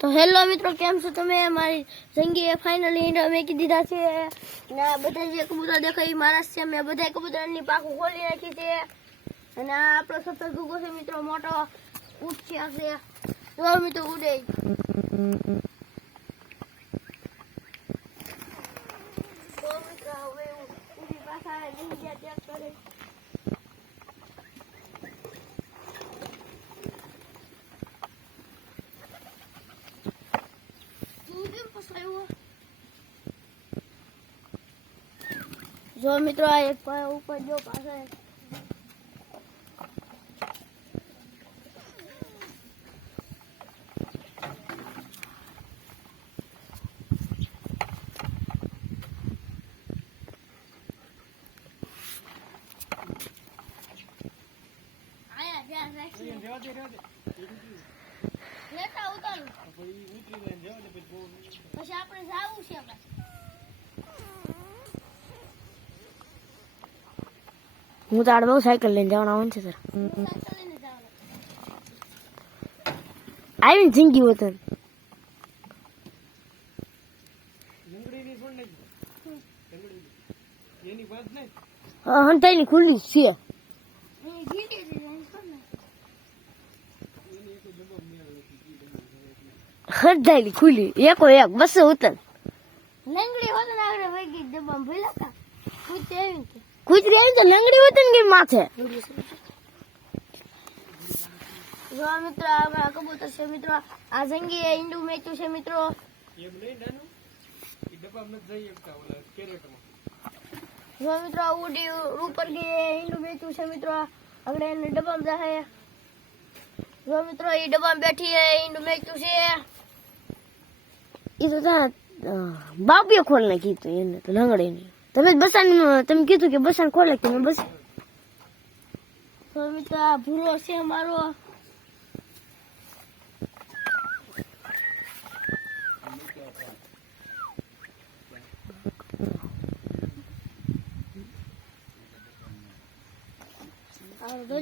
તો હેલો મિત્રો, કેમ છો તમે? મારી જંગીએ ફાઇનલી ઈંડા મેકી દીધા છે ને બધા જે કબૂતર દેખાય મારા છે. મેં બધા કબૂતરની પાખું ખોલી નાખી છે અને આ આપણો સફેદ ઘુગો છે મિત્રો, મોટો ઉડ્યા છે. જો મિત્રો ઉડે. તો મિત્રો હવે ઉડી પાછા લઈ ગયા ચેક કરે. જો મિત્રો આ એક ઉપર જો પાછળ આયા જ્યાં રાખી લેતા ઉતારું પછી આપણે જાવું છે. હું તો બહુ સાયકલ લઈને જવાનું છે સર. આવીને જિંદગી હોતન હંતાઈની ખુલ્લી છે. હંતાઈની ખુલ્લી એકો એક બસ ઉતર લંગડી હોત ને આગળ વગી દબામ ભઈલા કૂતરી આવી તો લંગડી હોત ને કે માથે. જો મિત્રો આ કબૂતર છે મિત્રો, આ જંગીએ ઈંડું મેચ્યું છે મિત્રો. જો મિત્રો ઉડી ઉપર ગઈ ઈંડું મેચ્યું છે મિત્રો, આગળ એને ડબ્બામાં જાહે. જો મિત્રો એ ડબ્બામાં બેઠી ઈંડું મેચ્યું છે. એ તો બાપીએ ખોલ નાખી તો એને તો લંગડી નહીં. તમે બસાન તમે કીધું કે બસાન ખોલ નાખી મેં બસ. તો મિત્રો આ ભૂરો છે મારો.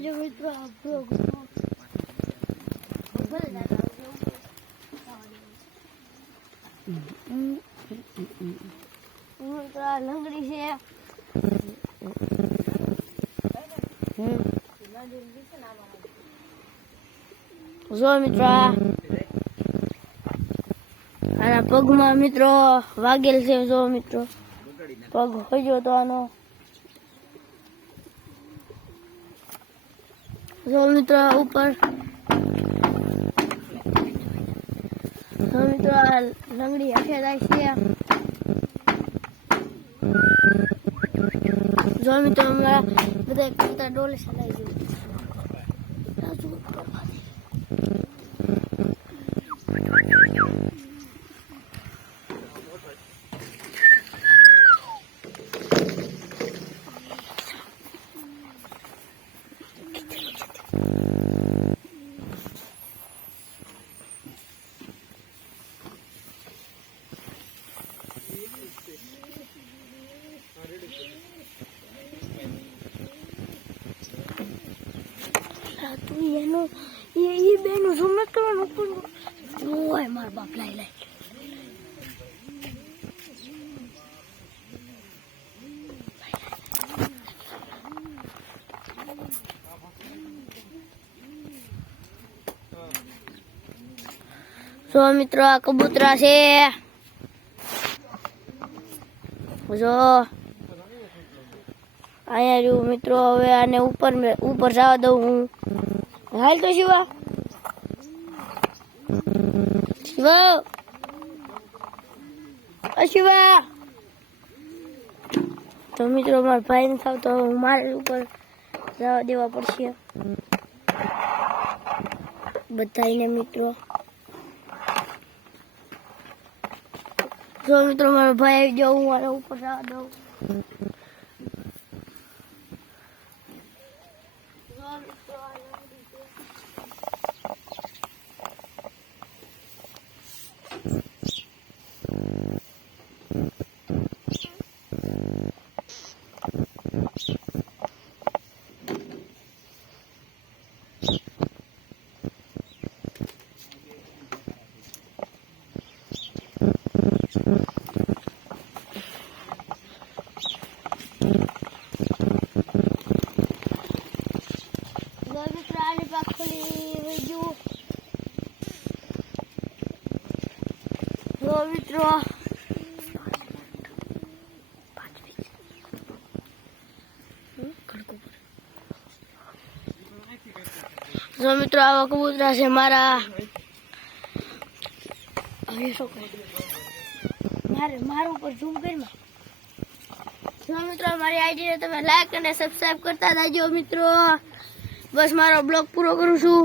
જો મિત્રો આ ભૂરો મિત્રો આ લંગડી છે. જો મિત્રો આના પગમાં મિત્રો વાગેલ છે. જો મિત્રો પગ હોય તો આનો. જો મિત્રો ઉપર. જો મિત્રો આ લંગડી હાથે જાય છે. જો મિત્રો અમારા બધા કબૂતર ડોલે ચલાવી જેવું. તું એનો એ બેનું ઝૂમ નથી કરવાનું પણ ઓય માર બાપ લાઈ લાઈ. જો મિત્રો આ કબૂતરા છે. જો અહીંયા રહ્યું મિત્રો. હવે આને ઉપર જવા દઉં હું. હાલ તો શિવા શિવા. તો મિત્રો મારા ભાઈ ને થાવ તો મારે ઉપર જવા દેવા પડશે બધાને મિત્રો. જો મિત્રો મારો ભાઈ આવી જાવ, હું મારા ઉપર જવા દઉં. મિત્રો આની પાક ખોલી વહી ગયું. જો મિત્રો આવા કબૂતરા છે મારા. હવે શું કરે મારા ઉપર ઝૂમ કરી. જો મિત્રો મારી આઈડીને તમે લાઈક અને સબસ્ક્રાઇબ કરતા જાજો મિત્રો. બસ મારો બ્લોગ પૂરો કરું છું.